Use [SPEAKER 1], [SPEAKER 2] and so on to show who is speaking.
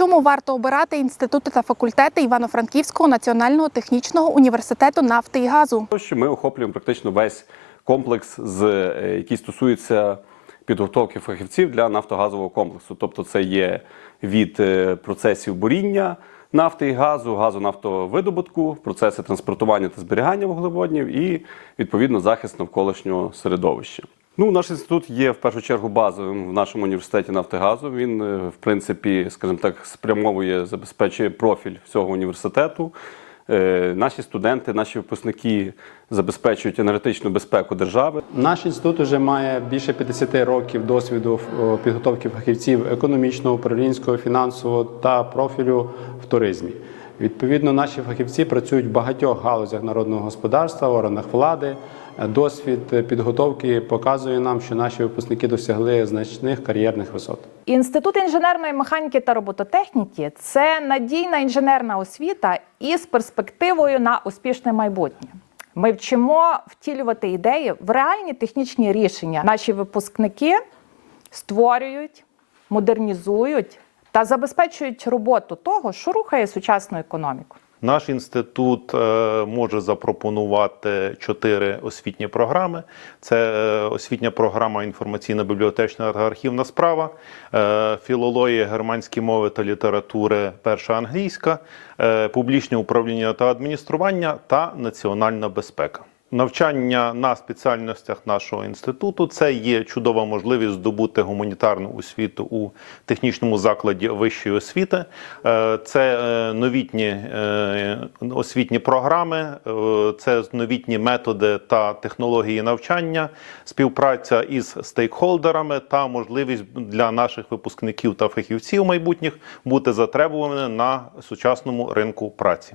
[SPEAKER 1] чому варто обирати інститути та факультети Івано-Франківського національного технічного університету нафти і газу?
[SPEAKER 2] Що ми охоплюємо практично весь комплекс, з, е, який стосується підготовки фахівців для нафтогазового комплексу. Тобто, це є від е, процесів буріння нафти і газу, газу нафтовидобутку, процеси транспортування та зберігання вуглеводнів і відповідно захист навколишнього середовища. Ну, наш інститут є в першу чергу базовим в нашому університеті нафтогазу. Він, е, в принципі, скажімо так, спрямовує, забезпечує профіль всього університету. Е, Наші студенти, наші випускники забезпечують енергетичну безпеку держави.
[SPEAKER 3] Наш інститут вже має більше 50 років досвіду о, підготовки фахівців економічного, управлінського, фінансового та профілю в туризмі. Відповідно, наші фахівці працюють в багатьох галузях народного господарства, органах влади. Е, Досвід е, підготовки показує нам, що наші випускники досягли значних кар'єрних висот.
[SPEAKER 4] Інститут інженерної механіки та робототехніки це надійна інженерна освіта із перспективою на успішне майбутнє. Ми вчимо втілювати ідеї в реальні технічні рішення. Наші випускники створюють, модернізують та забезпечують роботу того, що рухає сучасну економіку.
[SPEAKER 5] Наш інститут е, може запропонувати чотири освітні програми: це е, освітня програма інформаційно-бібліотечна та архівна справа, е, філологія, германські мови та літератури, перша англійська, публічне управління та адміністрування та національна безпека. Навчання на спеціальностях нашого інституту це є чудова можливість здобути гуманітарну освіту у технічному закладі вищої освіти. Е, Це е, новітні е, освітні програми, це новітні методи та технології навчання, співпраця із стейкхолдерами та можливість для наших випускників та фахівців майбутніх бути затребуваними на сучасному ринку праці.